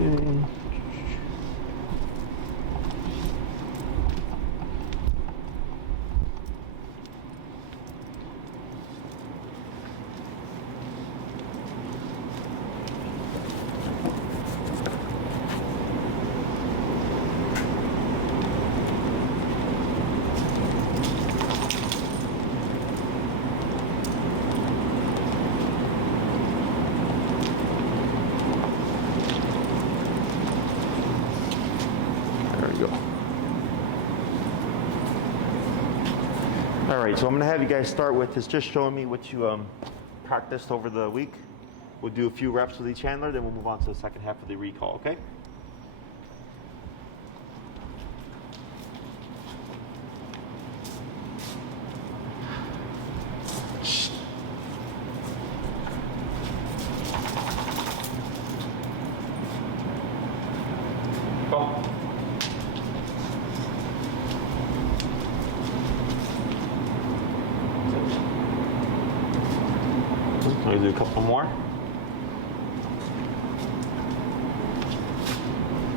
Okay. All right, so I'm gonna have you guys start with just showing me what you practiced over the week. We'll do a few reps with each handler, then we'll move on to the second half of the recall, okay? Go. We'll do a couple more.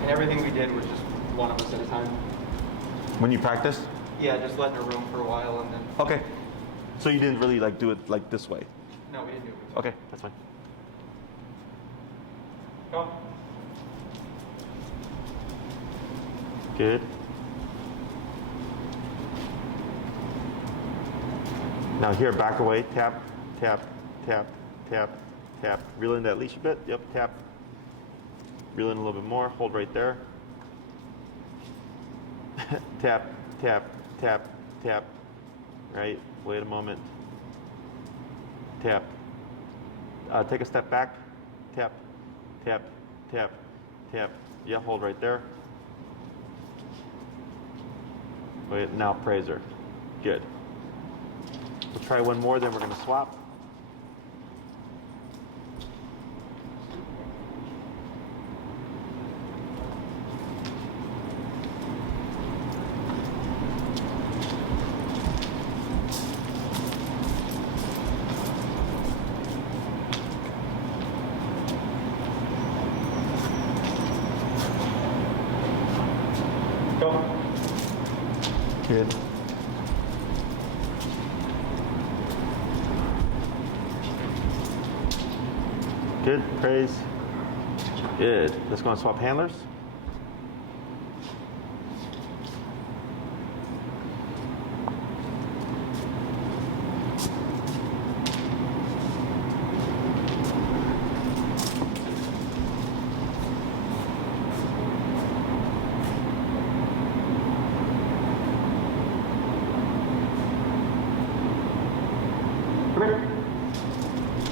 And everything we did was just one of us at a time. When you practiced? Yeah, just letting her roam for a while and then. Okay. So you didn't really like do it like this way? No, we didn't do it. Okay, that's fine. Go. Good. Now here, back away, tap, tap, tap, tap, tap. Reel in that leash a bit. Yep, tap. Reel in a little bit more. Hold right there. Tap, tap, tap, tap. Right. Wait a moment. Tap. Take a step back. Tap, tap, tap, tap. Yeah, hold right there. Wait, now praise her. Good. We'll try one more, then we're going to swap. Go. Good. Good, praise. Good. Let's go and swap handlers.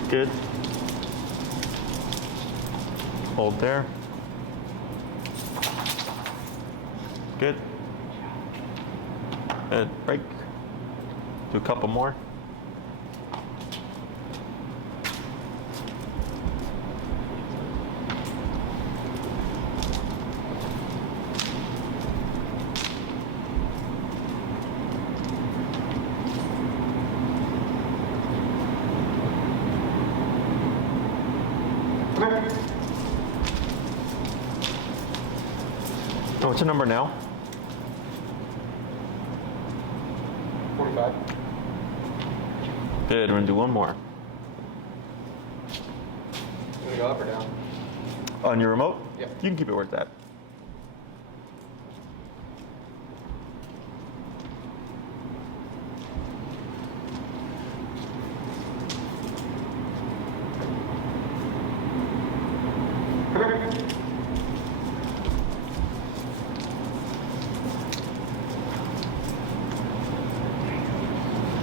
Good. Hold there. Good. And break. Do a couple more. Oh, what's your number now? 45. Good, we're gonna do one more. You want to go up or down? On your remote? Yeah. You can keep it where it's at.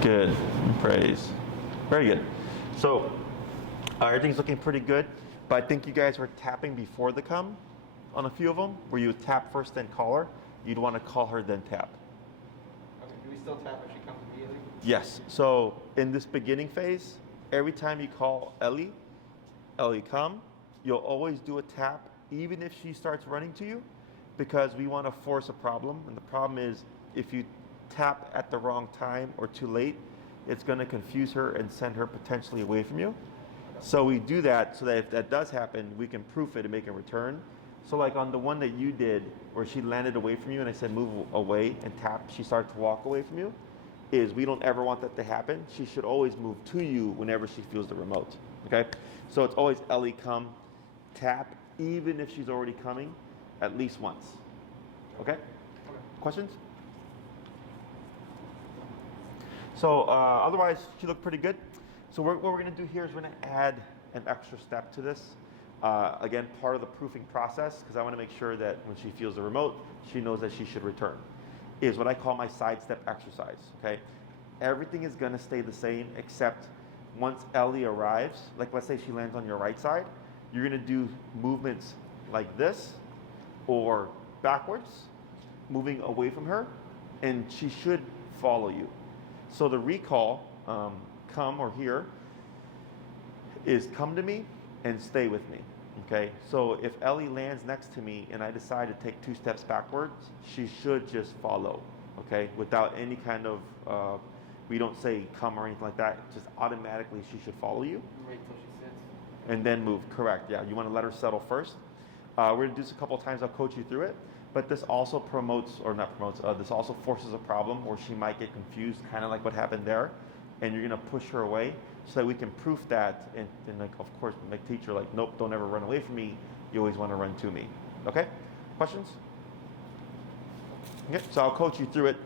Good. Praise. Very good. So everything's looking pretty good, but I think you guys were tapping before the come on a few of them, where you would tap first then call her. You'd want to call her then tap. Okay, do we still tap if she comes immediately? Yes. So in this beginning phase, every time you call Ellie come, you'll always do a tap, even if she starts running to you, because we want to force a problem. And the problem is if you tap at the wrong time or too late, it's going to confuse her and send her potentially away from you. So we do that so that if that does happen, we can proof it and make a return. So like on the one that you did, where she landed away from you and I said move away and tap, she started to walk away from you, is we don't ever want that to happen. She should always move to you whenever she feels the remote, okay? So it's always Ellie come, tap, even if she's already coming, at least once, okay? Questions? So otherwise, she looked pretty good. So what we're gonna do here is we're gonna add an extra step to this. Again, part of the proofing process, because I wanna make sure that when she feels the remote, she knows that she should return, is what I call my sidestep exercise, okay? Everything is gonna stay the same except once Ellie arrives, like let's say she lands on your right side, you're gonna do movements like this or backwards, moving away from her, and she should follow you. So the recall, come or here, is come to me and stay with me, okay? So if Ellie lands next to me and I decide to take 2 steps backwards, she should just follow, okay? Without any kind of, we don't say come or anything like that, just automatically she should follow you. Wait till she sits. And then move, correct, yeah. You wanna let her settle first. We're gonna do this a couple times, I'll coach you through it. But this also promotes, or not promotes, this also forces a problem where she might get confused, kind of like what happened there. And you're gonna push her away so that we can proof that and like, of course, make teacher like, nope, don't ever run away from me. You always wanna run to me, okay? Questions? Okay, so I'll coach you through it.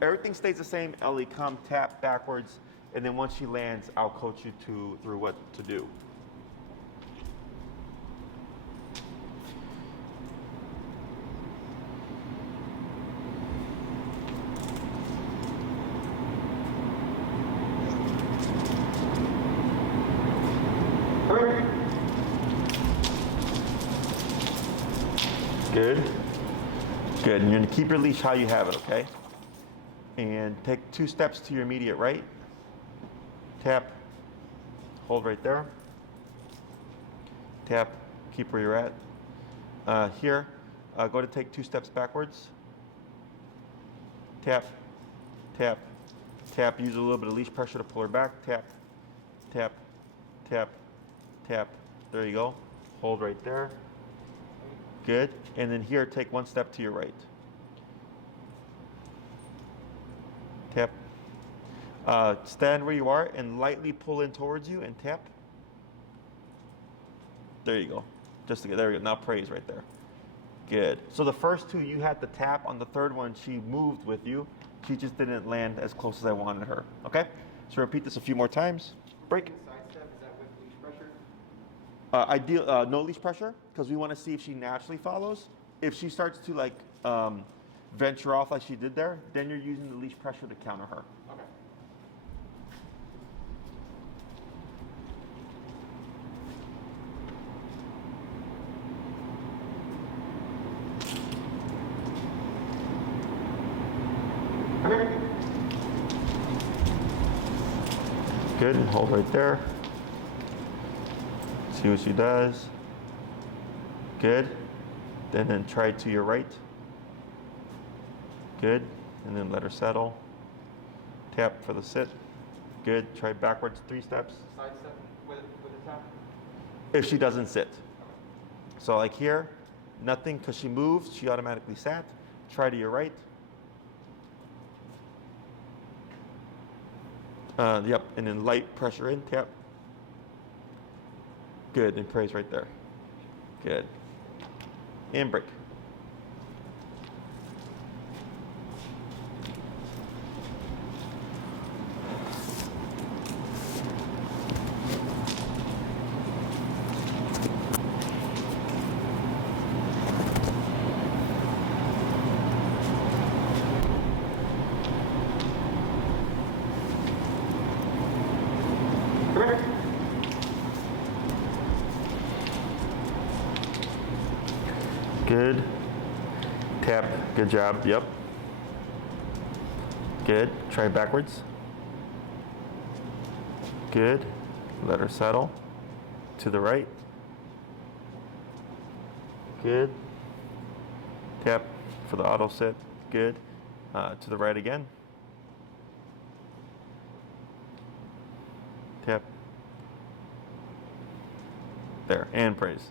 Everything stays the same. Ellie, come, tap backwards. And then once she lands, I'll coach you through what to do. Good. Good. And you're going to keep your leash how you have it, okay? And take 2 steps to your immediate right. Tap. Hold right there. Tap. Keep where you're at. Here, go to take 2 steps backwards. Tap. Tap. Tap. Use a little bit of leash pressure to pull her back. Tap. Tap. Tap. Tap. There you go. Hold right there. Good. And then here, take 1 step to your right. Tap. Stand where you are and lightly pull in towards you and tap. There you go. Just to get, there we go. Now praise right there. Good. So the first 2 you had to tap. On the third one, she moved with you. She just didn't land as close as I wanted her. Okay? So repeat this a few more times. Break. Sidestep, is that with leash pressure? No leash pressure, because we want to see if she naturally follows. If she starts to like venture off like she did there, then you're using the leash pressure to counter her. Okay. Good, and hold right there. See what she does. Good. Then try to your right. Good. And then let her settle. Tap for the sit. Good. Try backwards 3 steps. Sidestep with a tap? If she doesn't sit. So like here, nothing because she moved, she automatically sat. Try to your right. Yep, and then light pressure in, tap. Good, and praise right there. Good. And break. Good. Tap. Good job. Yep. Good. Try backwards. Good. Let her settle. To the right. Good. Tap for the auto sit. Good. To the right again. Tap. There. And praise.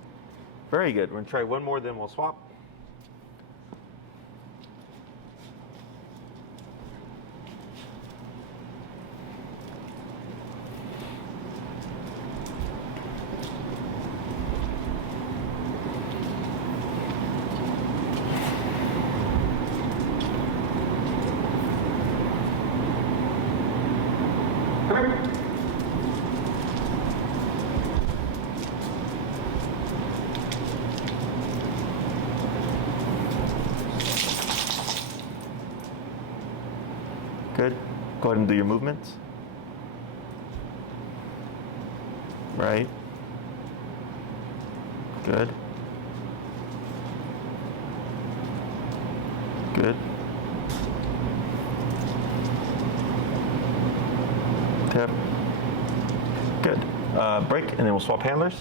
Very good. We're gonna try one more, then we'll swap. Good. Go ahead and do your movements. Right. Good. Good. Tap. Good. Break, and then we'll swap handlers.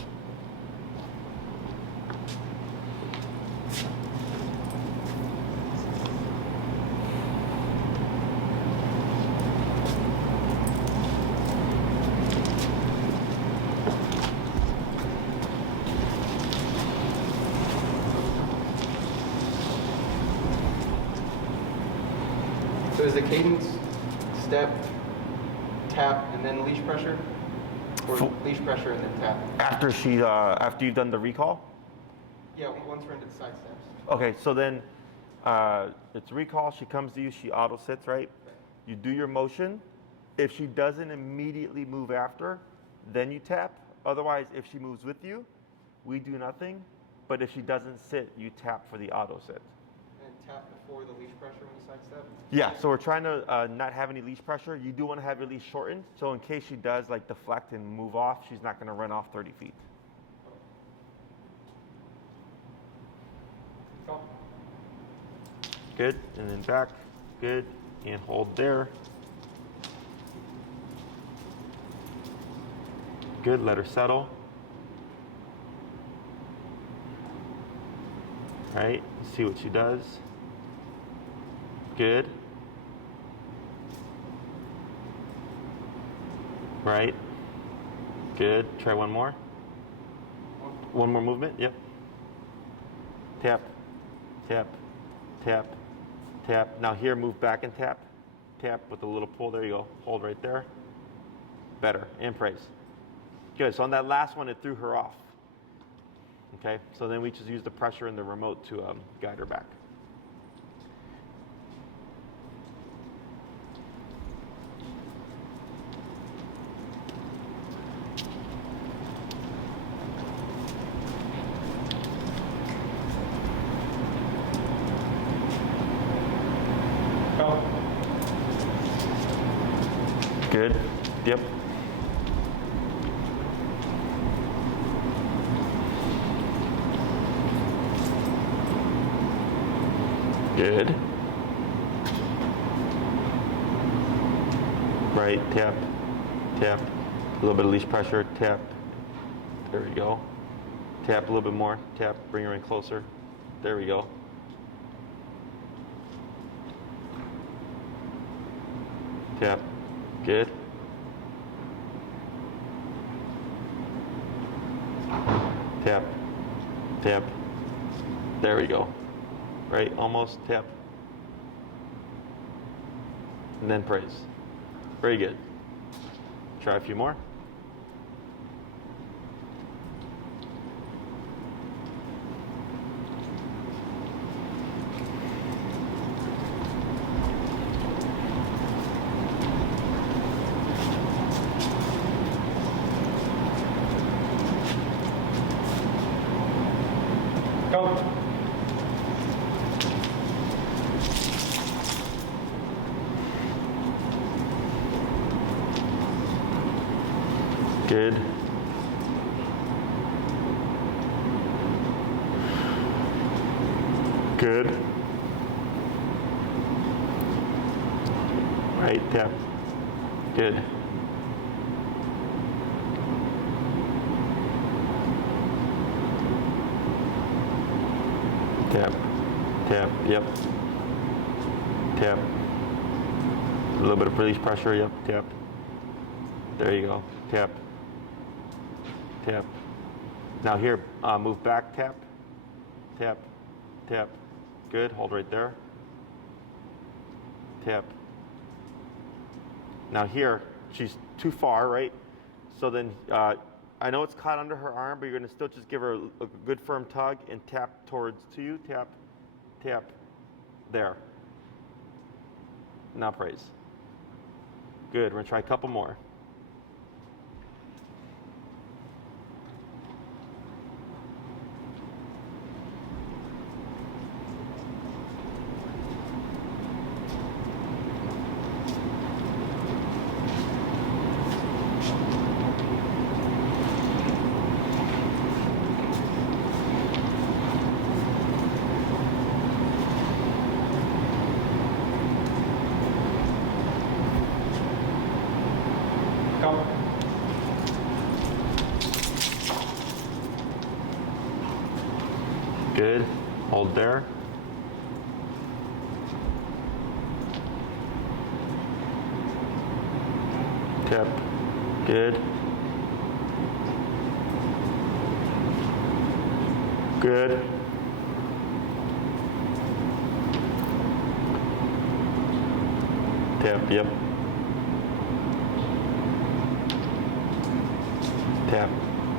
So is the cadence step, tap, and then leash pressure? Or leash pressure and then tap? After you've done the recall? Yeah, once we're into the side steps. Okay, so then it's recall. She comes to you. She auto sits, right? You do your motion. If she doesn't immediately move after, then you tap. Otherwise, if she moves with you, we do nothing. But if she doesn't sit, you tap for the auto sit. And tap before the leash pressure when you side step? Yeah, so we're trying to not have any leash pressure. You do want to have your leash shortened, so in case she does like deflect and move off, she's not going to run off 30 feet. Go. Good, and then back, good, and hold there. Good, let her settle. Right, see what she does. Good. Right. Good. Try one more. One more movement. Yep. Tap, tap, tap, tap. Now here, move back and tap. Tap with a little pull. There you go. Hold right there. Better. And praise. Good. So on that last one, it threw her off. Okay. So then we just use the pressure in the remote to guide her back. Good. Yep. Good. Right, tap, tap. A little bit of leash pressure, tap. There we go. Tap a little bit more, tap, bring her in closer. There we go. Tap. Good. Tap. Tap. There we go. Right, almost tap. And then praise. Very good. Try a few more. Go. Good. Good. Right, tap. Good. Tap. Tap. Yep. Tap. A little bit of release pressure. Yep. Tap. There you go. Tap. Tap. Now here, move back, tap, tap, tap. Good, hold right there. Tap. Now here, she's too far, right? So then, I know it's caught under her arm, but you're gonna still just give her a good firm tug and tap towards to you, tap, tap, there. Now praise. Good, we're gonna try a couple more. Come. Good, hold there. Tap, good. Good. Tap, yep. Tap,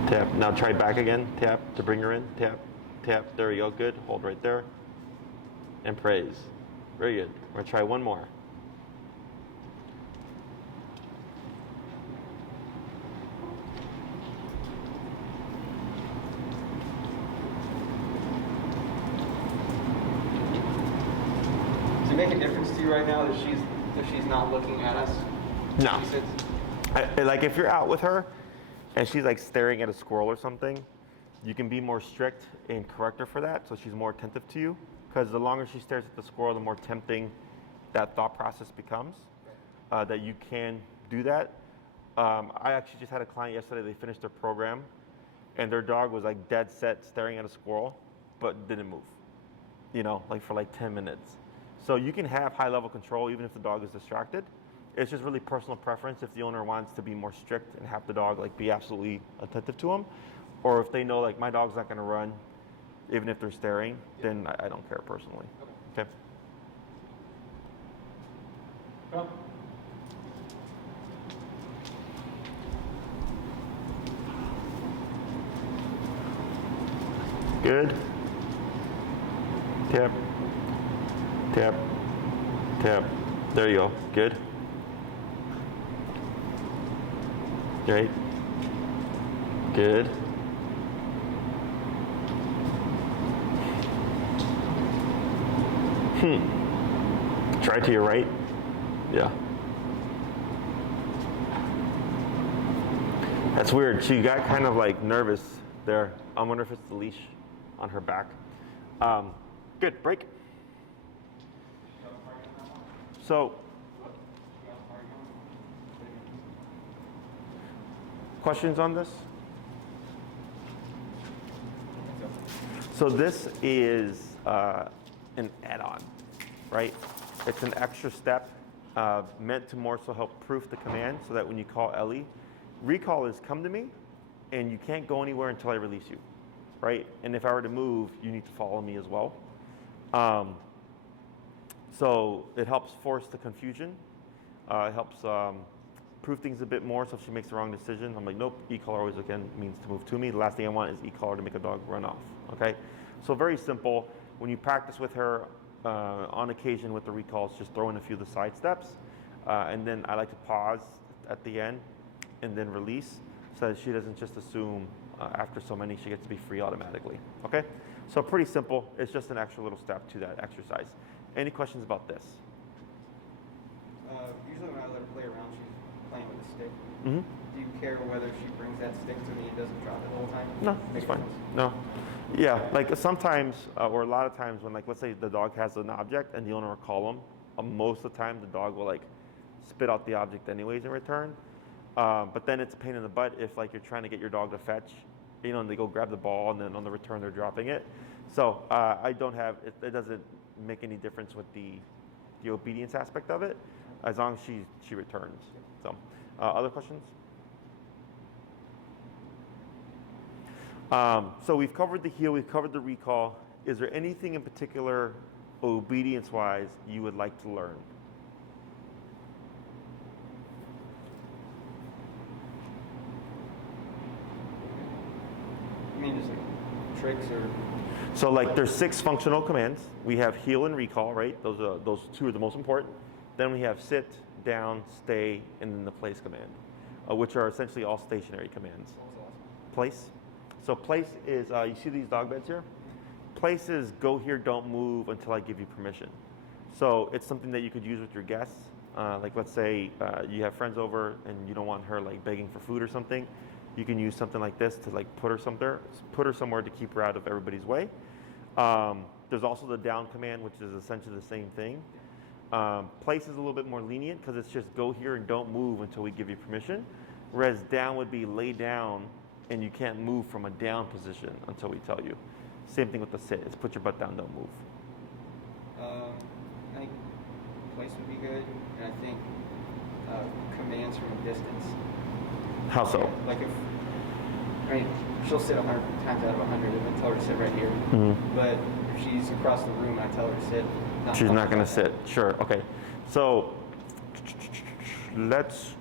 tap. Now try back again. Tap to bring her in. Tap, tap. There you go. Good. Hold right there. And praise. Very good. We're going to try one more. Does it make a difference to you right now that if she's not looking at us? No. She sits? Like if you're out with her and she's like staring at a squirrel or something, you can be more strict and correct her for that so she's more attentive to you. Because the longer she stares at the squirrel, the more tempting that thought process becomes, that you can do that. I actually just had a client yesterday, they finished their program and their dog was like dead set staring at a squirrel, but didn't move, you know, like for like 10 minutes. So you can have high level control even if the dog is distracted. It's just really personal preference if the owner wants to be more strict and have the dog like be absolutely attentive to him. Or if they know like my dog's not gonna run, even if they're staring, then I don't care personally. Okay. Come. Good. Tap, tap, tap. There you go. Good. Great. Good. Try to your right. Yeah. That's weird. She got kind of like nervous there. I wonder if it's the leash on her back. Good. Break. So, questions on this? So this is an add-on, right? It's an extra step meant to more so help proof the command so that when you call Ellie, recall is come to me and you can't go anywhere until I release you, right? And if I were to move, you need to follow me as well. So it helps force the confusion. It helps prove things a bit more so if she makes the wrong decision. I'm like, nope, e-collar always again means to move to me. The last thing I want is e-collar to make a dog run off, okay? So very simple. When you practice with her on occasion with the recalls, just throw in a few of the side steps. And then I like to pause at the end and then release so that she doesn't just assume after so many she gets to be free automatically, okay? So pretty simple. It's just an extra little step to that exercise. Any questions about this? Usually when I let her play around, she's playing with a stick. Mm-hmm. Do you care whether she brings that stick to me and doesn't drop it the whole time? No, it's fine. No. Yeah, like sometimes, or a lot of times when like, let's say the dog has an object and the owner will call him, most of the time the dog will like spit out the object anyways in return. But then it's a pain in the butt if like you're trying to get your dog to fetch, you know, and they go grab the ball and then on the return they're dropping it. So I don't have, it doesn't make any difference with the obedience aspect of it, as long as she returns. So other questions? So we've covered the heel, we've covered the recall. Is there anything in particular, obedience-wise, you would like to learn? You mean just like tricks or? So like there's 6 functional commands. We have heel and recall, right? Those 2 are the most important. Then we have sit, down, stay, and then the place command, which are essentially all stationary commands. Place. So place is, you see these dog beds here? Place is go here, don't move until I give you permission. So it's something that you could use with your guests. Like let's say you have friends over and you don't want her like begging for food or something. You can use something like this to like put her somewhere to keep her out of everybody's way. There's also the down command, which is essentially the same thing. Place is a little bit more lenient because it's just go here and don't move until we give you permission. Whereas down would be lay down and you can't move from a down position until we tell you. Same thing with the sit, is put your butt down, don't move. I think place would be good, and I think commands from a distance. How so? Like she'll sit 100 times out of 100 and I tell her to sit right here. Mm-hmm. But if she's across the room and I tell her to sit, she's not going to sit. Sure. Okay. So let's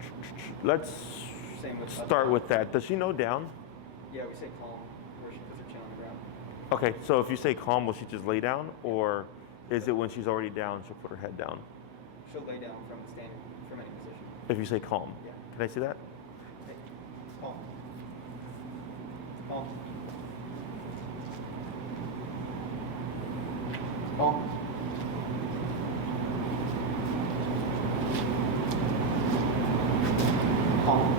start with that. Does she know down? Yeah, we say calm, where she puts her chin on the ground. Okay. So if you say calm, will she just lay down, or is it when she's already down, she'll put her head down? She'll lay down from any position. If you say calm. Yeah. Can I see that? Okay. Calm. Calm. Calm. Calm.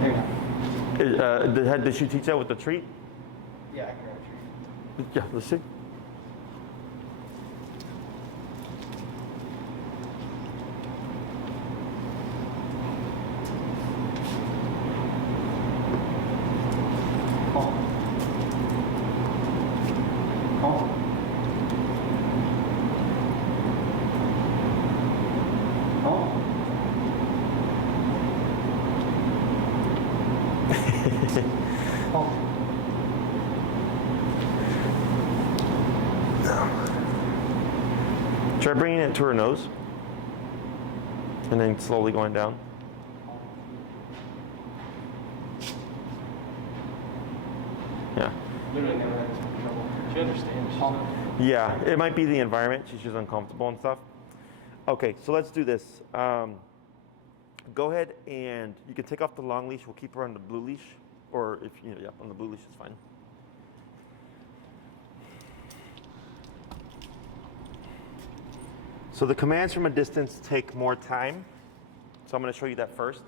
There you go. Did she teach that with the treat? Yeah, I can grab a treat. Yeah, let's see. Try bringing it to her nose and then slowly going down. Yeah. Literally never had this trouble. She understands. Yeah, it might be the environment. She's just uncomfortable and stuff. Okay, so let's do this. Go ahead and you can take off the long leash. We'll keep her on the blue leash, or if yeah, on the blue leash is fine. So the commands from a distance take more time. So I'm going to show you that first.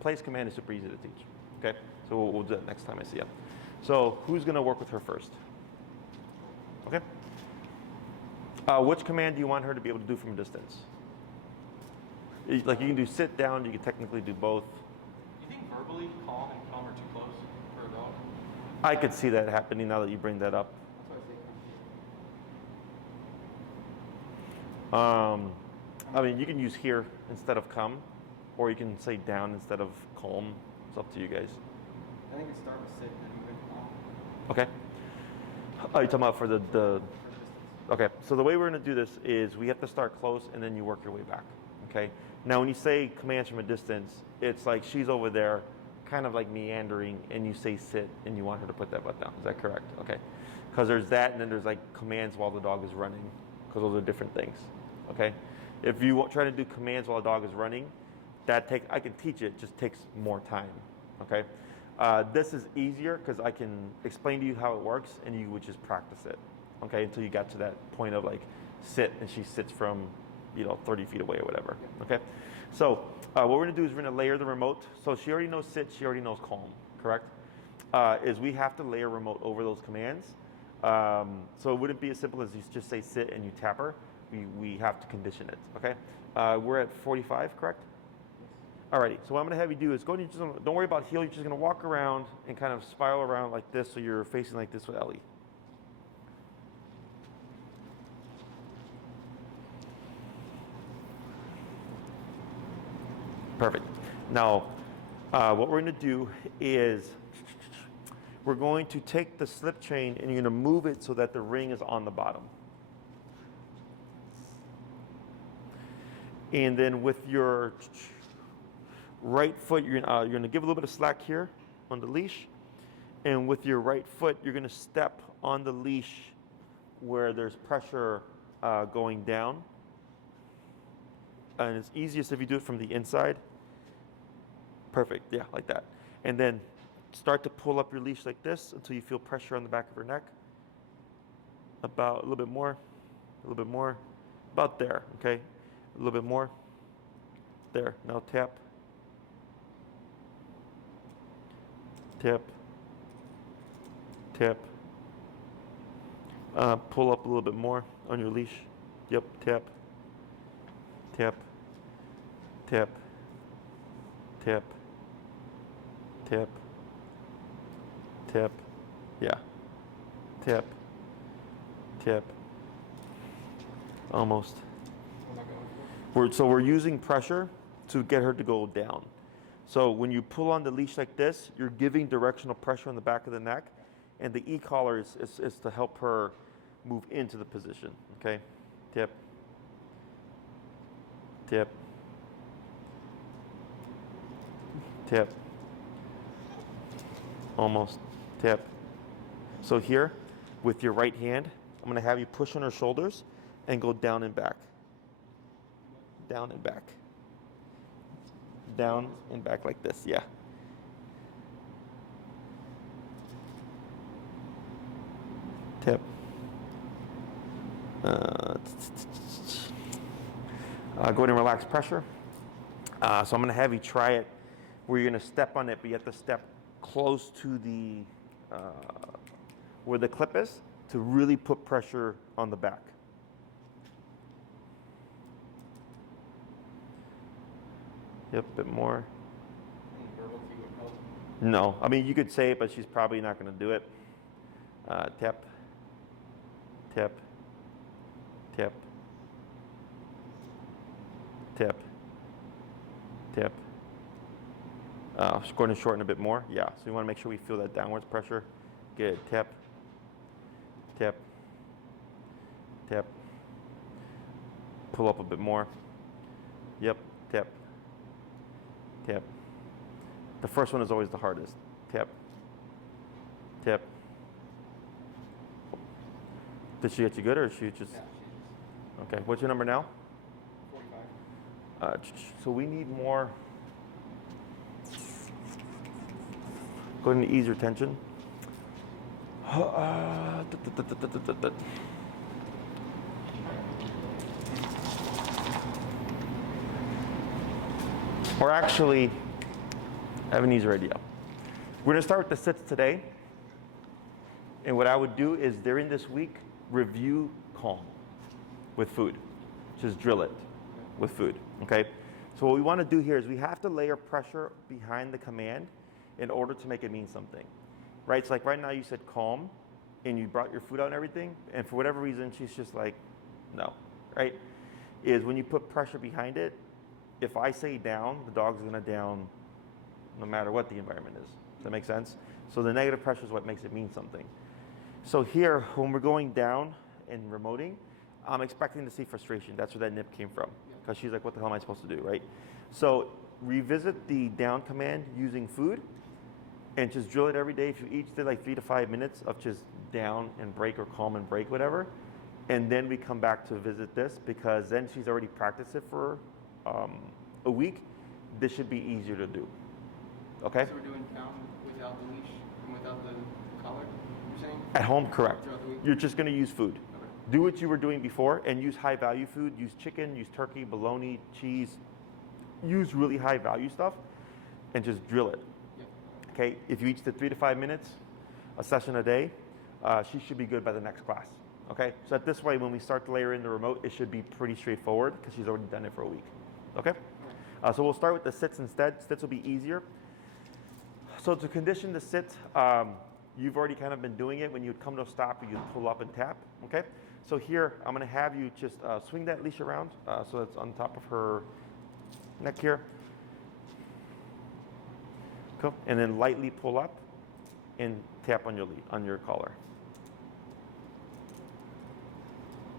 Place command is super easy to teach. Okay, so we'll do that next time I see you. So who's going to work with her first? Okay. Which command do you want her to be able to do from a distance? Like you can do sit down, you can technically do both. You think verbally calm and calm are too close for a dog? I could see that happening now that you bring that up. I mean, you can use here instead of come, or you can say down instead of calm. It's up to you guys. I think we start with sit and then move into calm. Okay. Oh, you're talking about for the okay, so the way we're going to do this is we have to start close and then you work your way back, okay? Now when you say commands from a distance, it's like she's over there kind of like meandering and you say sit and you want her to put that butt down. Is that correct? Okay. Because there's that and then there's like commands while the dog is running, because those are different things, okay? If you try to do commands while a dog is running, I can teach it, just takes more time, okay? This is easier because I can explain to you how it works and you would just practice it, okay, until you got to that point of like sit and she sits from 30 feet away or whatever, okay? So what we're gonna do is we're gonna layer the remote. So she already knows sit, she already knows calm, correct? Is we have to layer remote over those commands. So it wouldn't be as simple as you just say sit and you tap her. We have to condition it, okay? We're at 45, correct? Alrighty, so what I'm gonna have you do is don't worry about heel, you're just gonna walk around and kind of spiral around like this so you're facing like this with Ellie. Perfect. Now, what we're going to do is we're going to take the slip chain and you're going to move it so that the ring is on the bottom. And then with your right foot, you're going to give a little bit of slack here on the leash. And with your right foot, you're going to step on the leash where there's pressure going down. And it's easiest if you do it from the inside. Perfect, yeah, like that. And then start to pull up your leash like this until you feel pressure on the back of her neck. About a little bit more, a little bit more, about there, okay? A little bit more, there. Now tap, tap, tap. Pull up a little bit more on your leash. Yep, tap, tap, tap, tap, tap, tap, yeah, tap, tap, almost. We're using pressure to get her to go down. So when you pull on the leash like this, you're giving directional pressure on the back of the neck, and the e-collar is to help her move into the position, okay? Tip, tip, tip, almost, tip. So here, with your right hand, I'm gonna have you push on her shoulders and go down and back. Down and back. Down and back like this, yeah. Tip. Go ahead and relax pressure. So I'm going to have you try it where you're going to step on it, but you have to step close to the where the clip is to really put pressure on the back. Yep, a bit more. No, I mean you could say it, but she's probably not going to do it. Tap, tap, tap, tap, tap. Just going to shorten a bit more. Yeah, so we want to make sure we feel that downwards pressure. Good. Tap, tap, tap. Pull up a bit more. Yep, tap, tap. The first one is always the hardest. Tap, tap. Did she get you good, or she just? Yeah, Okay. What's your number now? 45. So we need more. Go ahead and ease your tension. Or actually, I have an easier idea. We're going to start with the sits today. And what I would do is during this week, review calm with food. Just drill it with food, okay? So what we want to do here is we have to layer pressure behind the command in order to make it mean something, right? So like right now you said calm and you brought your food out and everything, and for whatever reason she's just like, no, right? Is when you put pressure behind it, if I say down, the dog's gonna down no matter what the environment is. Does that make sense? So the negative pressure is what makes it mean something. So here, when we're going down and remoting, I'm expecting to see frustration. That's where that nip came from. Because she's like, what the hell am I supposed to do, right? So revisit the down command using food and just drill it every day. If you each did like 3 to 5 minutes of just down and break or calm and break, whatever. And then we come back to visit this because then she's already practiced it for a week. This should be easier to do. Okay? So we're doing down without the leash and without the collar, you're saying? At home, correct. Throughout the week? You're just going to use food. Okay. Do what you were doing before and use high value food. Use chicken, use turkey, bologna, cheese. Use really high value stuff and just drill it. Yep. Okay, if you each did 3 to 5 minutes, a session a day, she should be good by the next class. Okay, so at this way, when we start to layer in the remote, it should be pretty straightforward because she's already done it for a week. Okay, so we'll start with the sits instead. Sits will be easier. So to condition the sit, you've already kind of been doing it. When you'd come to a stop, you'd pull up and tap. Okay, so here I'm going to have you just swing that leash around so it's on top of her neck here. Cool. And then lightly pull up and tap on your collar.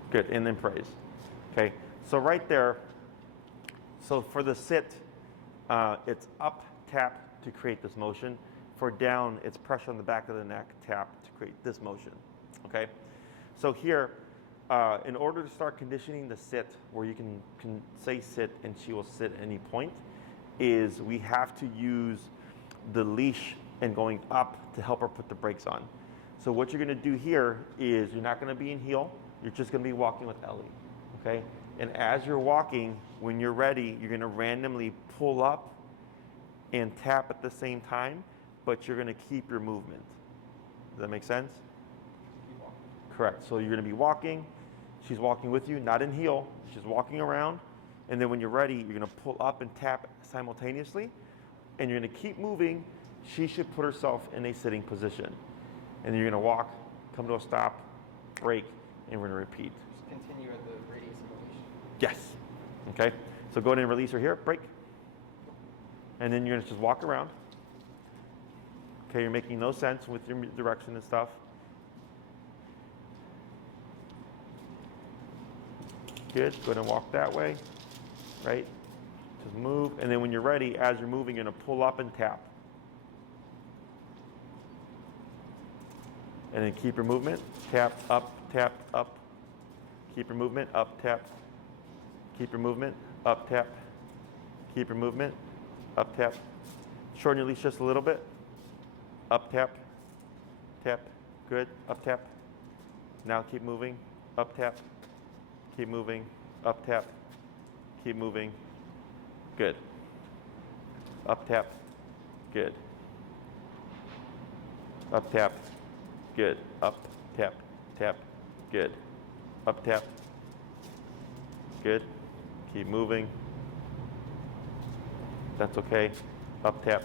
Good, and then praise. Okay, so right there, so for the sit, it's up, tap to create this motion. For down, it's pressure on the back of the neck, tap to create this motion. Okay, so here, in order to start conditioning the sit, where you can say sit and she will sit at any point, is we have to use the leash and going up to help her put the brakes on. So what you're going to do here is you're not going to be in heel. You're just going to be walking with Ellie, okay? And as you're walking, when you're ready, you're going to randomly pull up and tap at the same time, but you're going to keep your movement. Does that make sense? Keep walking. Correct. So you're going to be walking. She's walking with you, not in heel. She's walking around. And then when you're ready, you're going to pull up and tap simultaneously. And you're going to keep moving. She should put herself in a sitting position. And then you're going to walk, come to a stop, break, and we're going to repeat. Just continue at the radius of release. Yes. Okay. So go ahead and release her here, break. And then you're going to just walk around. Okay, you're making no sense with your direction and stuff. Good. Go ahead and walk that way. Right? Just move. And then when you're ready, as you're moving, you're going to pull up and tap. And then keep your movement. Tap, up, tap, up. Keep your movement. Up, tap. Keep your movement. Up, tap. Keep your movement. Up, tap. Shorten your leash just a little bit. Up, tap. Tap. Good. Up, tap. Now keep moving. Up, tap. Keep moving. Up, tap. Keep moving. Good. Up, tap. Good. Up, tap. Good. Up, tap, tap. Good. Up, tap. Good. Keep moving. That's okay. Up, tap.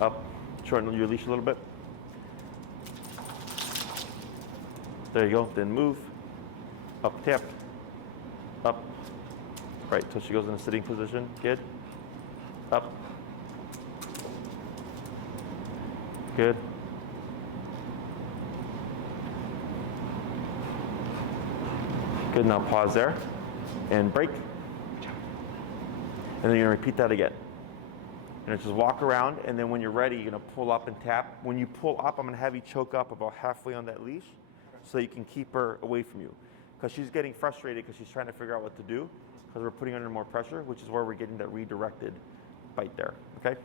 Up. Shorten your leash a little bit. There you go. Then move. Up, tap. Up. Right, till she goes in a sitting position. Good. Up. Good. Good, now pause there and break. And then you're gonna repeat that again. You're gonna just walk around, and then when you're ready, you're gonna pull up and tap. When you pull up, I'm gonna have you choke up about halfway on that leash so you can keep her away from you. Because she's getting frustrated because she's trying to figure out what to do, because we're putting her under more pressure, which is where we're getting that redirected bite there, okay?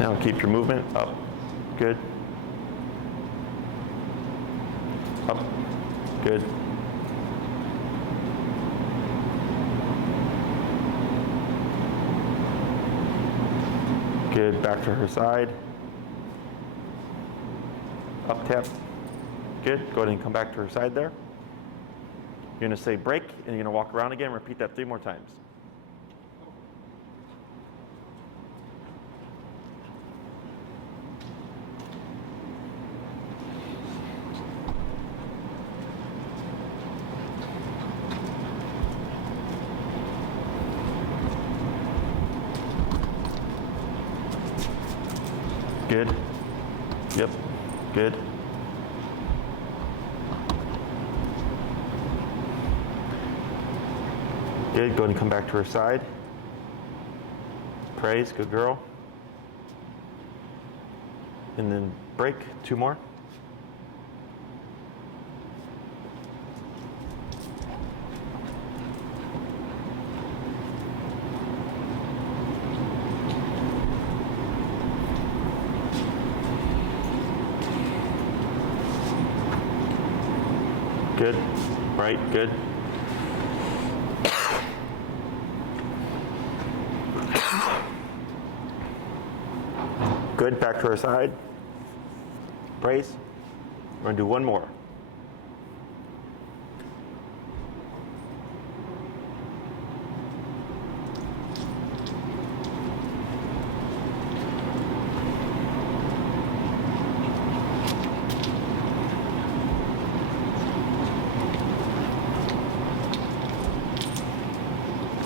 Now keep your movement up. Good. Up. Good. Good. Back to her side. Up tap. Good. Go ahead and come back to her side there. You're going to say break, and you're going to walk around again. Repeat that 3 more times. Good. Yep. Good. Good. Go ahead and come back to her side. Praise. Good girl. And then break. 2 more. Good. Right. Good. Good. Back to our side. Brace. We're going to do 1 more.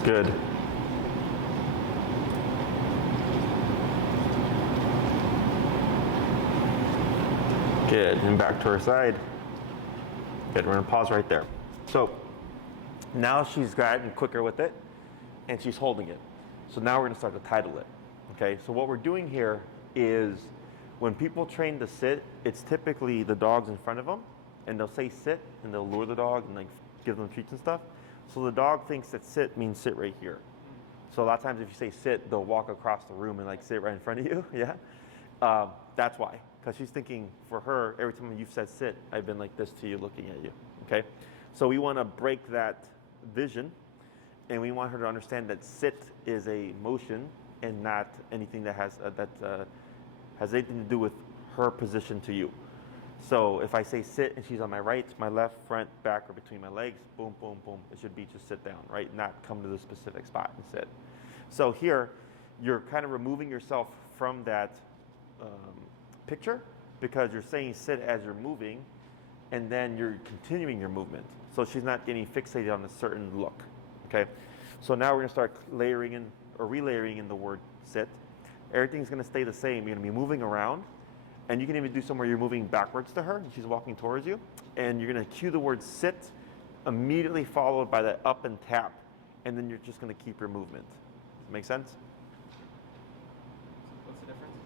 Good. Good, and back to her side. Good, we're gonna pause right there. So now she's gotten quicker with it and she's holding it. So now we're gonna start to title it, okay? So what we're doing here is when people train to sit, it's typically the dog's in front of them and they'll say sit and they'll lure the dog and like give them treats and stuff. So the dog thinks that sit means sit right here. So a lot of times if you say sit, they'll walk across the room and like sit right in front of you, yeah? That's why, because she's thinking for her, every time you've said sit, I've been like this to you, looking at you, okay? So we want to break that vision and we want her to understand that sit is a motion and not anything that has anything to do with her position to you. So if I say sit and she's on my right, my left, front, back, or between my legs, boom, boom, boom, it should be just sit down, right? Not come to the specific spot and sit. So here, you're kind of removing yourself from that picture because you're saying sit as you're moving and then you're continuing your movement. So she's not getting fixated on a certain look, okay? So now we're gonna start layering in or relayering in the word sit. Everything's gonna stay the same. You're gonna be moving around and you can even do somewhere you're moving backwards to her and she's walking towards you and you're gonna cue the word sit immediately followed by that up and tap and then you're just gonna keep your movement. Does that make sense? What's the difference?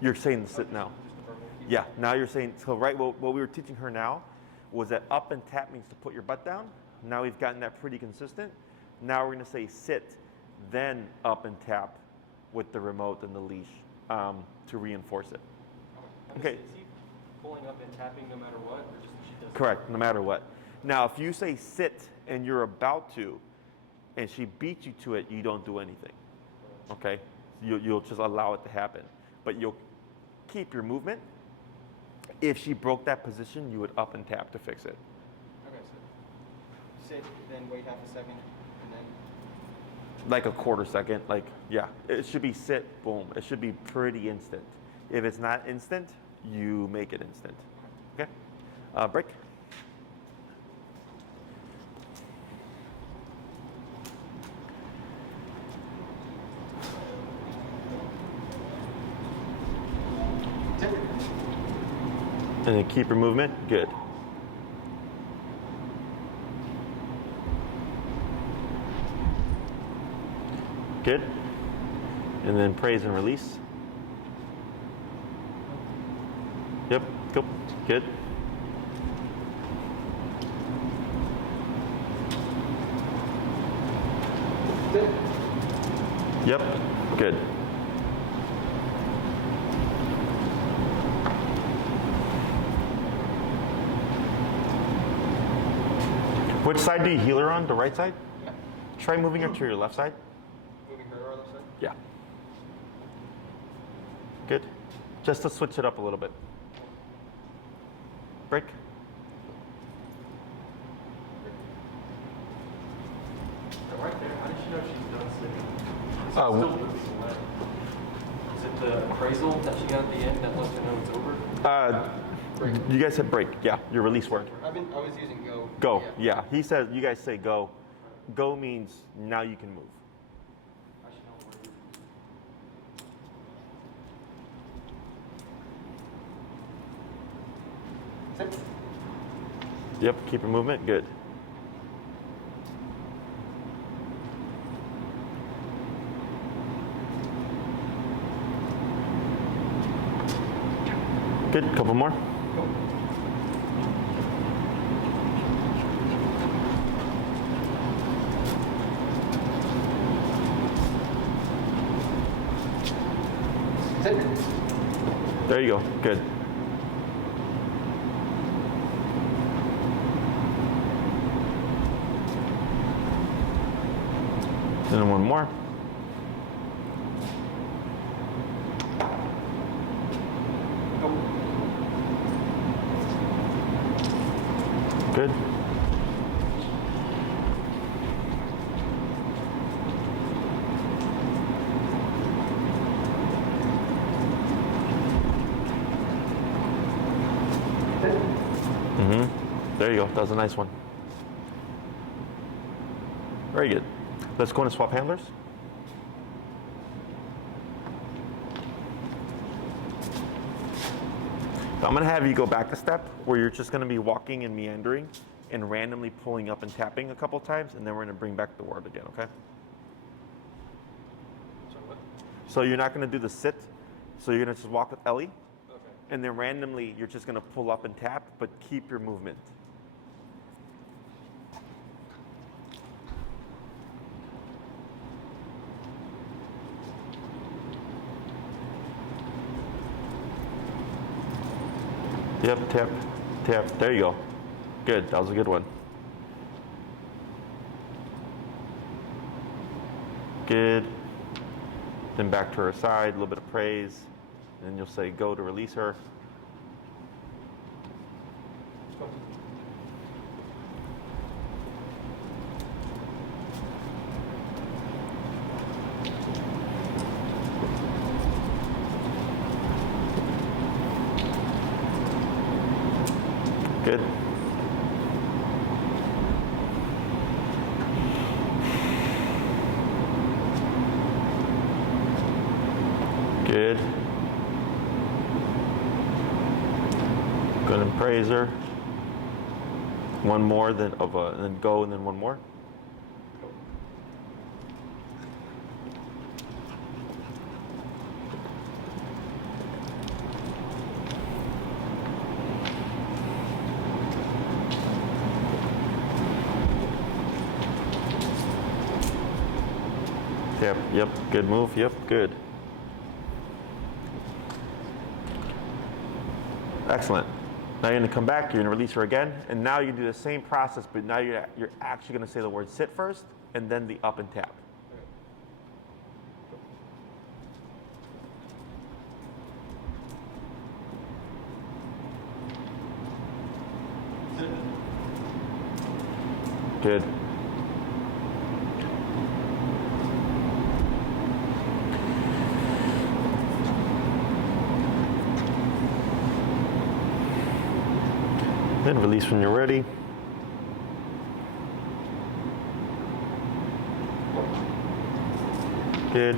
You're saying to sit now. Just a verbal cue? Yeah, now you're saying, so right, what we were teaching her now was that up and tap means to put your butt down. Now we've gotten that pretty consistent. Now we're gonna say sit, then up and tap with the remote and the leash to reinforce it. Okay. Is he pulling up and tapping no matter what, or just she does? Correct, no matter what. Now, if you say sit and you're about to, and she beats you to it, you don't do anything, okay? You'll just allow it to happen. But you'll keep your movement. If she broke that position, you would up and tap to fix it. Okay, so sit, then wait half a second, and then. Like a quarter second, like, yeah. It should be sit, boom. It should be pretty instant. If it's not instant, you make it instant, okay? Break. And then keep your movement, good. Good. And then praise and release. Yep, go, good. Yep, good. Which side do you heel her on? The right side? Yeah. Try moving her to your left side. Moving her to our left side? Yeah. Good. Just to switch it up a little bit. Break. So right there, how does she know she's done sitting? Is it Oh, still moving the leg? Is it the appraisal that she got at the end that lets her know it's over? Break. You guys said break. Yeah, your release word. I was using go. Go. Yeah. He says, you guys say go. Go means now you can move. I should know where it is. Sit. Yep. Keep your movement. Good. Good. Couple more. Go. Sit. There you go. Good. And then one more. Go. Good. There you go. That was a nice one. Very good. Let's go into swap handlers. So I'm going to have you go back a step where you're just going to be walking and meandering and randomly pulling up and tapping a couple times, and then we're going to bring back the word again, okay? Sorry, what? So you're not going to do the sit. So you're going to just walk with Ellie, Okay. and then randomly you're just going to pull up and tap, but keep your movement. Yep, tap, tap. There you go. Good, that was a good one. Good. Then back to her side, a little bit of praise. And you'll say go to release her. Go. Good. Good. Good and praise her. One more, then then go, and then one more. Go. Yep, good move, yep, good. Excellent. Now you're going to come back, you're going to release her again, and now you do the same process, but now you're actually going to say the word sit first, and then the up and tap. Sit. Good. Then release when you're ready. Good.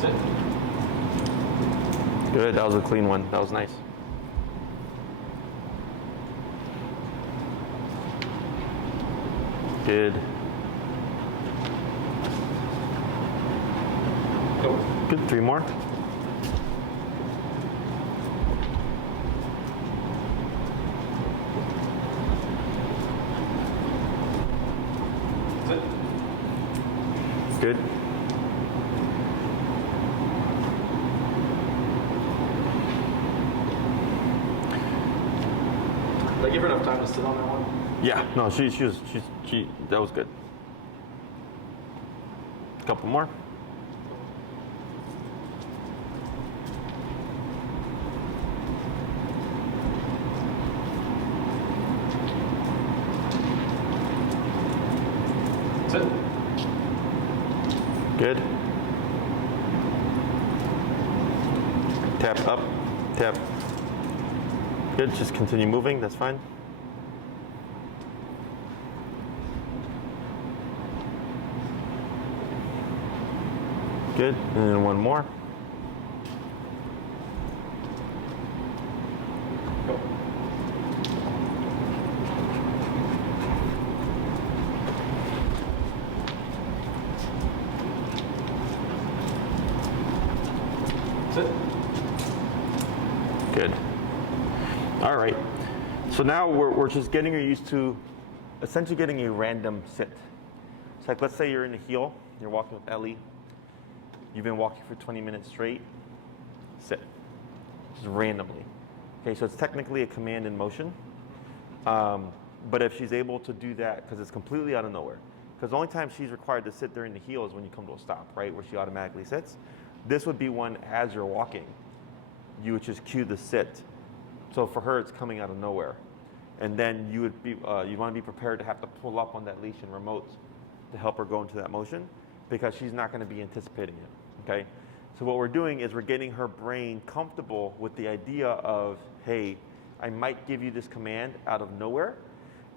Sit. Good, that was a clean one. That was nice. Good. Go. Good, 3 more. Sit. Good. Did I give her enough time to sit on that one? Yeah, no, she that was good. A couple more. Sit. Good. Tap up, tap. Good, just continue moving, that's fine. Good, and then one more. Go. Sit. Good. All right. So now we're just getting her used to essentially getting a random sit. It's like, let's say you're in a heel, you're walking with Ellie, you've been walking for 20 minutes straight, sit, just randomly. Okay, so it's technically a command in motion, but if she's able to do that, because it's completely out of nowhere, because the only time she's required to sit during the heel is when you come to a stop, right, where she automatically sits. This would be one as you're walking, you would just cue the sit. So for her, it's coming out of nowhere. And then you would be, you want to be prepared to have to pull up on that leash and remote to help her go into that motion, because she's not going to be anticipating it, okay? So what we're doing is we're getting her brain comfortable with the idea of, hey, I might give you this command out of nowhere,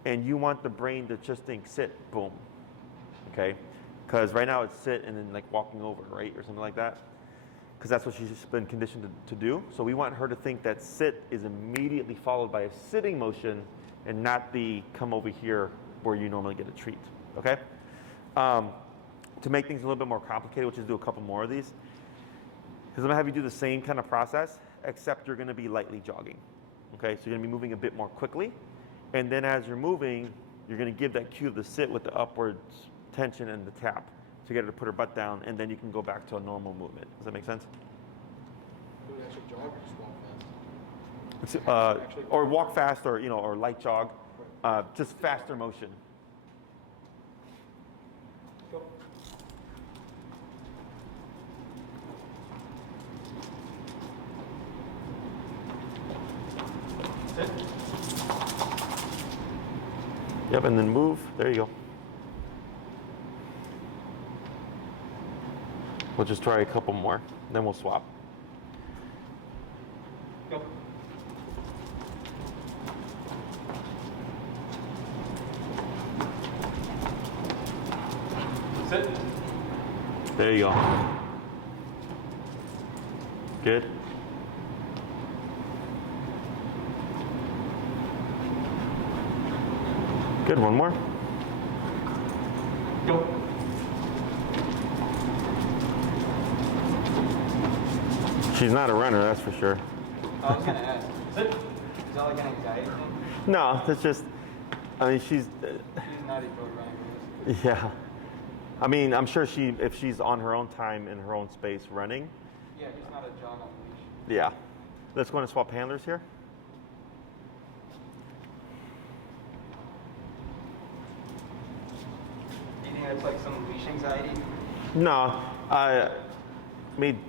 and you want the brain to just think sit, boom, okay? Because right now it's sit and then like walking over, right, or something like that. Because that's what she's been conditioned to do. So we want her to think that sit is immediately followed by a sitting motion and not the come over here where you normally get a treat, okay? To make things a little bit more complicated, we'll just do a couple more of these. Because I'm gonna have you do the same kind of process, except you're gonna be lightly jogging, okay? So you're gonna be moving a bit more quickly. And then as you're moving, you're gonna give that cue to the sit with the upwards tension and the tap to get her to put her butt down, and then you can go back to a normal movement. Does that make sense? Do we actually jog or just walk fast? Or walk fast, or or light jog, just faster motion. Go. Sit. Yep, and then move. There you go. We'll just try a couple more, then we'll swap. Go. Sit. There you go. Good. Good, one more. Go. She's not a runner, that's for sure. I was gonna ask. Sit. Is that like an anxiety thing? No, that's just, I mean, she's, She's not a joy running. yeah. I mean, I'm sure if she's on her own time in her own space running, Yeah, he's not a jog on the leash. yeah. Let's go and swap handlers here. Do you think that's like some leash anxiety? No, I mean,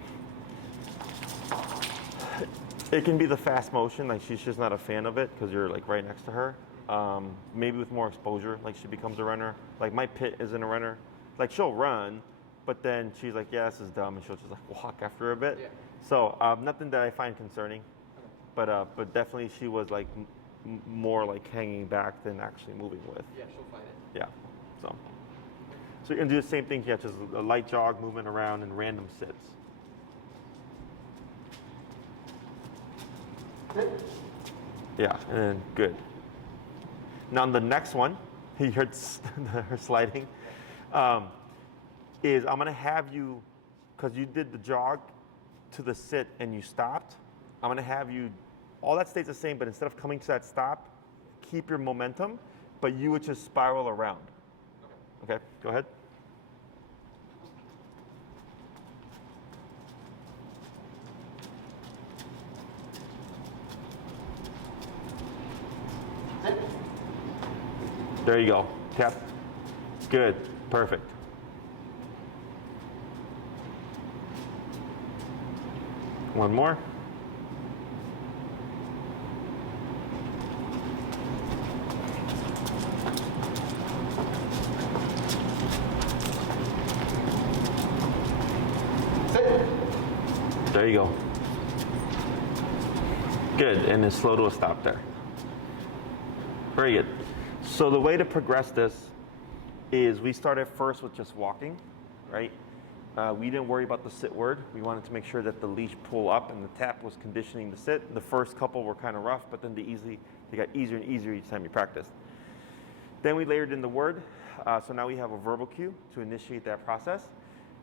it can be the fast motion, like she's just not a fan of it because you're like right next to her. Maybe with more exposure, like she becomes a runner. Like my pit isn't a runner. Like she'll run, but then she's like, yeah, this is dumb, and she'll just like walk after a bit. Yeah. So nothing that I find concerning, but definitely she was like more like hanging back than actually moving with. Yeah, she'll fight it. Yeah, so you're gonna do the same thing here, just a light jog, movement around, and random sits. Yeah, and then good. Now the next one, you heard her sliding, is I'm gonna have you, because you did the jog to the sit and you stopped, I'm gonna have you, all that stays the same, but instead of coming to that stop, keep your momentum, but you would just spiral around. Okay, go ahead. There you go. Tap. Good. Perfect. One more. There you go. Good, and then slow to a stop there. Very good. So the way to progress this is we started first with just walking, right? We didn't worry about the sit word. We wanted to make sure that the leash pull up and the tap was conditioning the sit. The first couple were kind of rough, but then they got easier and easier each time you practiced. Then we layered in the word. So now we have a verbal cue to initiate that process.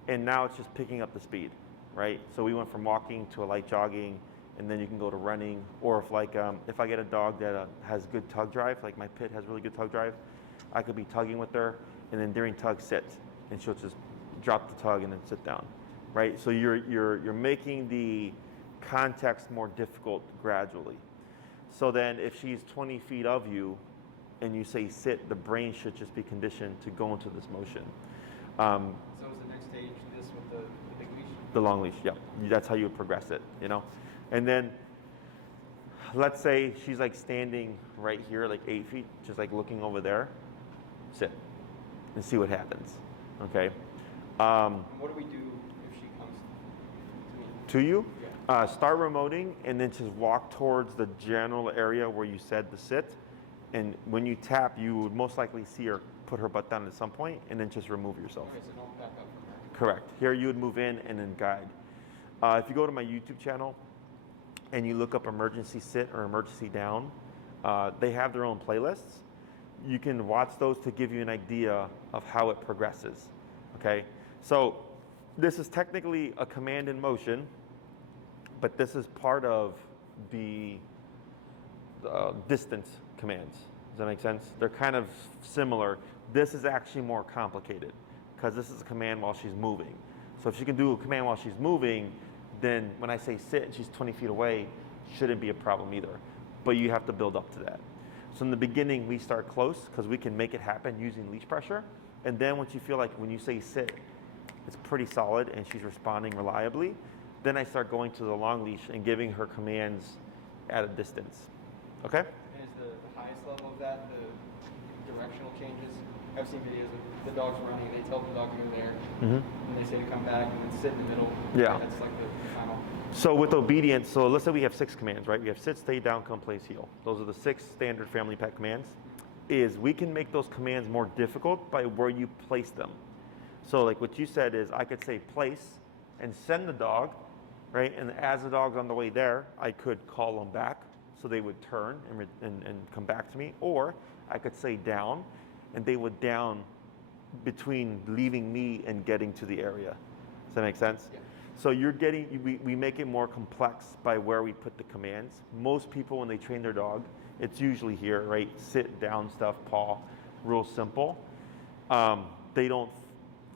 And now it's just picking up the speed, right? So we went from walking to a light jogging, and then you can go to running. Or if I get a dog that has good tug drive, like my pit has really good tug drive, I could be tugging with her, and then during tug sit, and she'll just drop the tug and then sit down, right? So you're making the context more difficult gradually. So then if she's 20 feet of you, and you say sit, the brain should just be conditioned to go into this motion. So is the next stage this with the big leash? The long leash, yeah. That's how you would progress it, you know? And then, let's say she's like standing right here, like 8 feet, just like looking over there. Sit and see what happens, okay? And what do we do if she comes? To you? Yeah. Start remoting and then just walk towards the general area where you said to sit. And when you tap, you would most likely see her put her butt down at some point and then just remove yourself. Okay, so don't back up from her. Correct. Here you would move in and then guide. If you go to my YouTube channel and you look up emergency sit or emergency down, they have their own playlists. You can watch those to give you an idea of how it progresses. Okay? So this is technically a command in motion, but this is part of the distance commands. Does that make sense? They're kind of similar. This is actually more complicated because this is a command while she's moving. So if she can do a command while she's moving, then when I say sit and she's 20 feet away, shouldn't be a problem either. But you have to build up to that. So in the beginning, we start close because we can make it happen using leash pressure. And then once you feel like when you say sit, it's pretty solid and she's responding reliably, then I start going to the long leash and giving her commands at a distance. Okay? And is the highest level of that the directional changes? I've seen videos of the dogs running and they tell the dog to go there, and they say to come back and then sit in the middle. Yeah. That's like the final. So with obedience, so let's say we have 6 commands, right? We have sit, stay, down, come, place, heel. Those are the 6 standard family pet commands. Is we can make those commands more difficult by where you place them. So like what you said is I could say place and send the dog, right? And as the dog's on the way there, I could call them back so they would turn and come back to me. Or I could say down and they would down between leaving me and getting to the area. Does that make sense? Yeah. So you're getting, we make it more complex by where we put the commands. Most people, when they train their dog, it's usually here, right? Sit, down, stuff, paw, real simple. They don't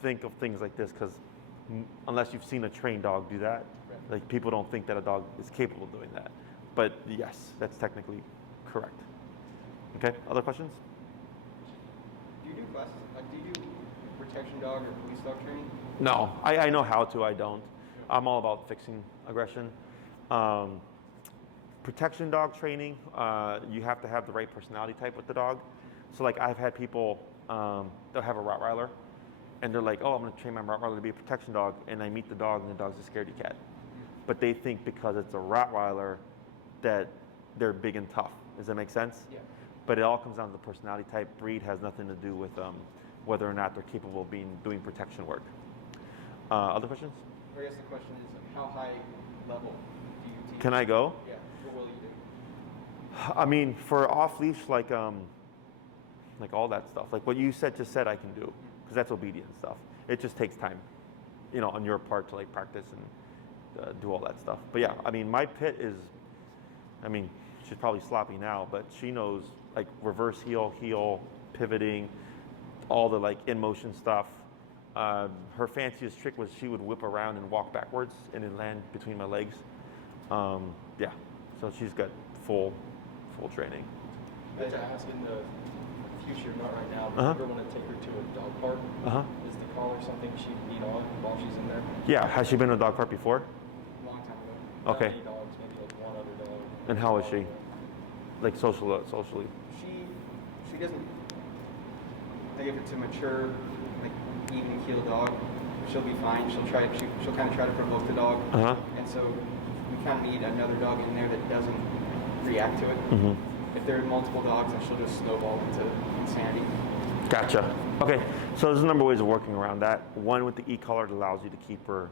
think of things like this because unless you've seen a trained dog do that, Right. like people don't think that a dog is capable of doing that. But yes, that's technically correct. Okay, other questions? Do you do classes? Like, do you do protection dog or police dog training? No, I know how to, I don't. I'm all about fixing aggression. Protection dog training, you have to have the right personality type with the dog. So like I've had people, they'll have a Rottweiler and they're like, oh, I'm gonna train my Rottweiler to be a protection dog. And I meet the dog and the dog's a scaredy cat. But they think because it's a Rottweiler that they're big and tough. Does that make sense? Yeah. But it all comes down to the personality type. Breed has nothing to do with whether or not they're capable of doing protection work. Other questions? I guess the question is, how high level do you teach? Can I go? Yeah. What will you do? I mean, for off leash, like all that stuff, like what you just said, I can do, because that's obedience stuff. It just takes time, on your part to like practice and do all that stuff. But yeah, I mean, my pit is, she's probably sloppy now, but she knows like reverse heel, pivoting, all the like in motion stuff. Her fanciest trick was she would whip around and walk backwards and then land between my legs. Yeah, so she's got full training. I meant to ask in the future, not right now, but if you ever want to take her to a dog park, is the collar something she'd need on while she's in there? Yeah, has she been to a dog park before? Long time ago. Not Okay. many dogs, maybe like one other dog. And how is she? Like socially? She doesn't think if it's a mature, like even keel dog, she'll be fine. She'll kind of try to provoke the dog. And so we kind of need another dog in there that doesn't react to it. If there are multiple dogs, then she'll just snowball into insanity. Gotcha. Okay, so there's a number of ways of working around that. One with the e-collar that allows you to keep her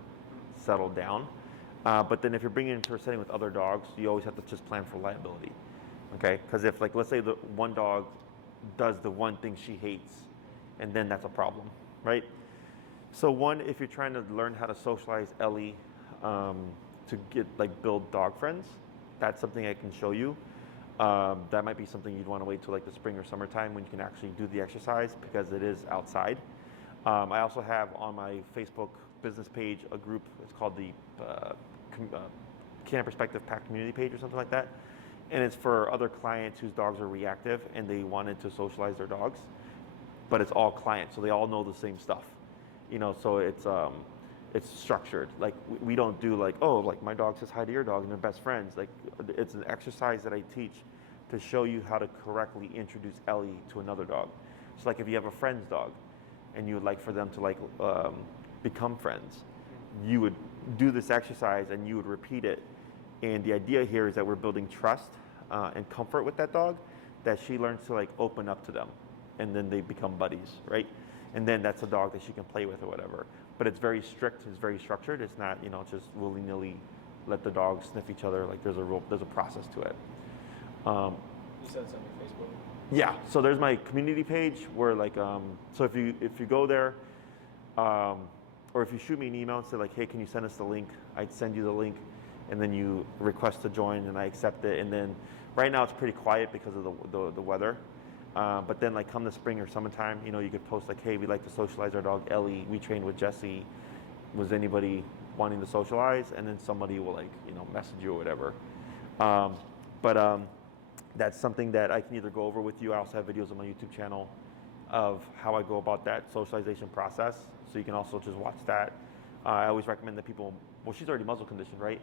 settled down. But then if you're bringing it into a setting with other dogs, you always have to just plan for liability. Okay, because if like, let's say the one dog does the one thing she hates, and then that's a problem, right? So one, if you're trying to learn how to socialize Ellie to build dog friends, that's something I can show you. That might be something you'd want to wait till like the spring or summertime when you can actually do the exercise because it is outside. I also have on my Facebook business page a group, it's called the Canine Perspective Pack Community page or something like that. And it's for other clients whose dogs are reactive and they wanted to socialize their dogs. But it's all clients, so they all know the same stuff. So it's structured. Like we don't do like, oh, like my dog says hi to your dog and they're best friends. Like it's an exercise that I teach to show you how to correctly introduce Ellie to another dog. So like if you have a friend's dog and you would like for them to like become friends, you would do this exercise and you would repeat it. And the idea here is that we're building trust and comfort with that dog, that she learns to like open up to them, and then they become buddies, right? And then that's a dog that she can play with or whatever. But it's very strict, it's very structured. It's not, just willy-nilly let the dogs sniff each other. Like there's a process to it. You said it's on your Facebook? Yeah, so there's my community page where like, so if you go there, or if you shoot me an email and say like, hey, can you send us the link? I'd send you the link, and then you request to join, and I accept it. And then right now it's pretty quiet because of the weather. But then like come the spring or summertime, you could post like, hey, we'd like to socialize our dog Ellie. We trained with Jesse. Was anybody wanting to socialize? And then somebody will like, message you or whatever. But that's something that I can either go over with you. I also have videos on my YouTube channel of how I go about that socialization process. So you can also just watch that. I always recommend that people, well, she's already muzzle conditioned, right?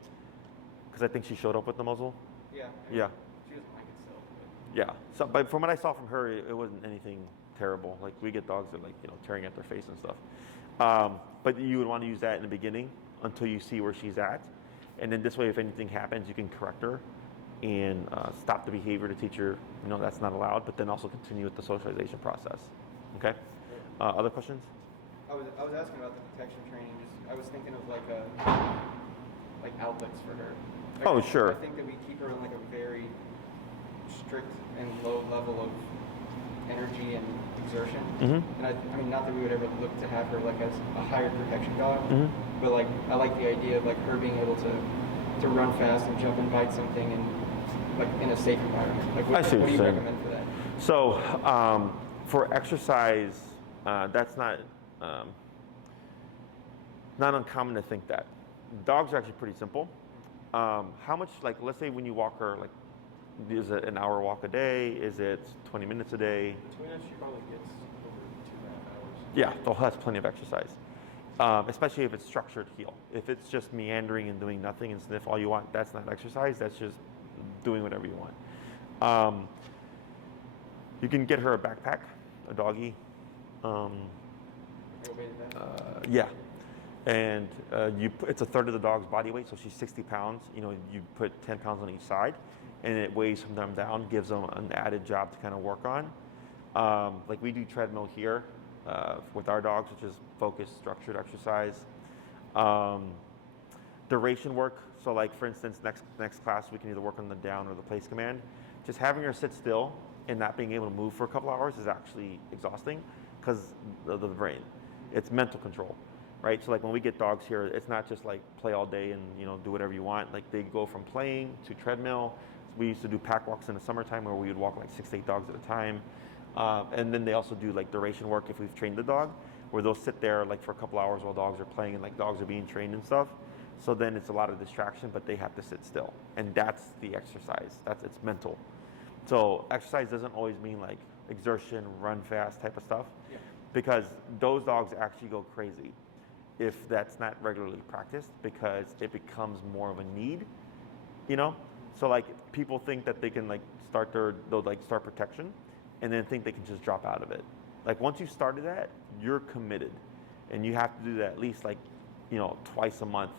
Because I think she showed up with the muzzle. Yeah. Yeah. She doesn't like it still. Yeah. So, but from what I saw from her, it wasn't anything terrible. Like we get dogs that like, tearing at their face and stuff. But you would want to use that in the beginning until you see where she's at. And then this way, if anything happens, you can correct her and stop the behavior to teach her, that's not allowed, but then also continue with the socialization process. Okay? Other questions? I was asking about the protection training. I was thinking of like outlets for her. Oh, sure. I think that we keep her on like a very strict and low level of energy and exertion. Mm-hmm. And I mean, not that we would ever look to have her like as a higher protection dog, but like I like the idea of like her being able to run fast and jump and bite something and like in a safe environment. Like what do you recommend for that? So for exercise, that's not uncommon to think that. Dogs are actually pretty simple. How much, like, let's say when you walk her, like, is it an hour walk a day? Is it 20 minutes a day? Between us, she probably gets over 2.5 hours. Yeah, so that's plenty of exercise. Especially if it's structured heel. If it's just meandering and doing nothing and sniff all you want, that's not exercise. That's just doing whatever you want. You can get her a backpack, a doggy. Yeah. And it's a third of the dog's body weight, so she's 60 pounds. You put 10 pounds on each side, and it weighs them down, gives them an added job to kind of work on. Like we do treadmill here with our dogs, which is focused, structured exercise. Duration work, so like for instance, next class we can either work on the down or the place command. Just having her sit still and not being able to move for a couple hours is actually exhausting because of the brain. It's mental control. Right, so like when we get dogs here, it's not just like play all day and do whatever you want. Like they go from playing to treadmill. We used to do pack walks in the summertime where we would walk like 6 to 8 dogs at a time. And then they also do like duration work if we've trained the dog, where they'll sit there like for a couple hours while dogs are playing and like dogs are being trained and stuff. So then it's a lot of distraction, but they have to sit still, and that's the exercise. It's mental. So exercise doesn't always mean like exertion, run fast type of stuff, because those dogs actually go crazy if that's not regularly practiced, because it becomes more of a need, So like people think that they can like they'll like start protection and then think they can just drop out of it. Like once you started that, you're committed, and you have to do that at least like, twice a month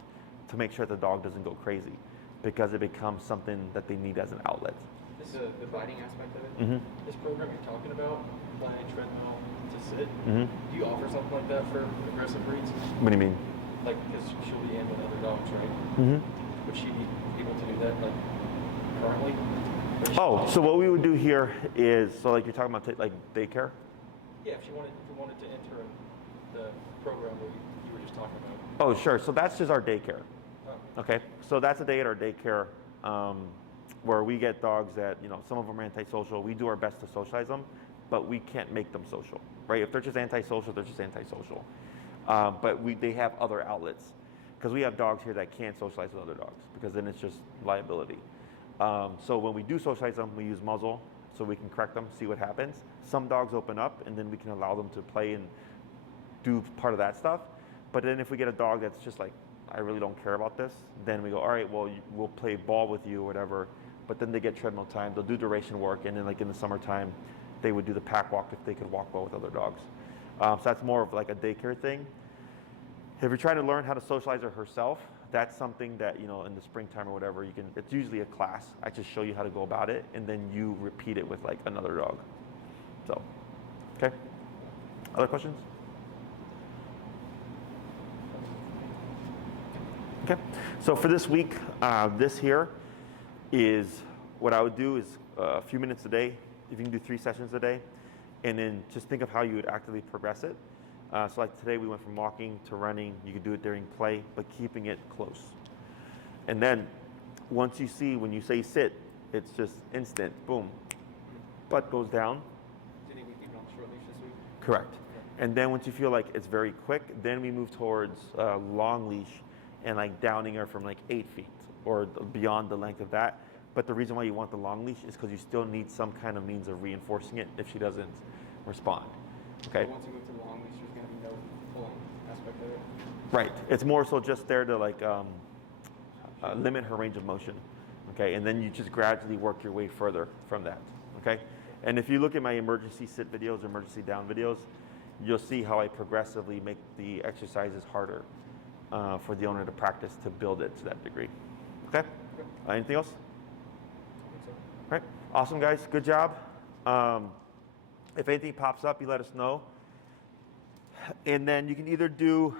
to make sure the dog doesn't go crazy, because it becomes something that they need as an outlet. This is the biting aspect of it? Mm-hmm. This program you're talking about, applying treadmill to sit, Mm-hmm. do you offer something like that for aggressive breeds? What do you mean? Like, because she'll be in with other dogs, right? Mm-hmm. Would she be able to do that, like, currently? Oh, so what we would do here is, so like you're talking about like daycare? Yeah, if you wanted to enter the program that you were just talking about. Oh, sure. So that's just our daycare. Oh. Okay. So that's a day at our daycare where we get dogs that, some of them are antisocial. We do our best to socialize them, but we can't make them social, right? If they're just antisocial, they're just antisocial. But they have other outlets, because we have dogs here that can't socialize with other dogs, because then it's just liability. So when we do socialize them, we use muzzle so we can correct them, see what happens. Some dogs open up, and then we can allow them to play and do part of that stuff. But then if we get a dog that's just like, I really don't care about this, then we go, all right, well, we'll play ball with you or whatever. But then they get treadmill time, they'll do duration work, and then like in the summertime, they would do the pack walk if they could walk well with other dogs. So that's more of like a daycare thing. If you're trying to learn how to socialize her herself, that's something that, you know, in the springtime or whatever, you can, it's usually a class. I just show you how to go about it, and then you repeat it with like another dog. So, okay. Other questions? Okay. So for this week, this here is what I would do is a few minutes a day. If you can do 3 sessions a day, and then just think of how you would actively progress it. So like today we went from walking to running. You could do it during play, but keeping it close. And then once you see, when you say sit, it's just instant, boom. Butt goes down. Did he keep it on short leash this week? Correct. And then once you feel like it's very quick, then we move towards long leash and like downing her from like 8 feet or beyond the length of that. But the reason why you want the long leash is because you still need some kind of means of reinforcing it if she doesn't respond. Okay. So once you move to the long leash, there's going to be no pulling aspect of it. Right. It's more so just there to like limit her range of motion. Okay. And then you just gradually work your way further from that. Okay. And if you look at my emergency sit videos, emergency down videos, you'll see how I progressively make the exercises harder for the owner to practice to build it to that degree. Okay. Anything else? All right. Awesome, guys. Good job. If anything pops up, you let us know. And then you can either do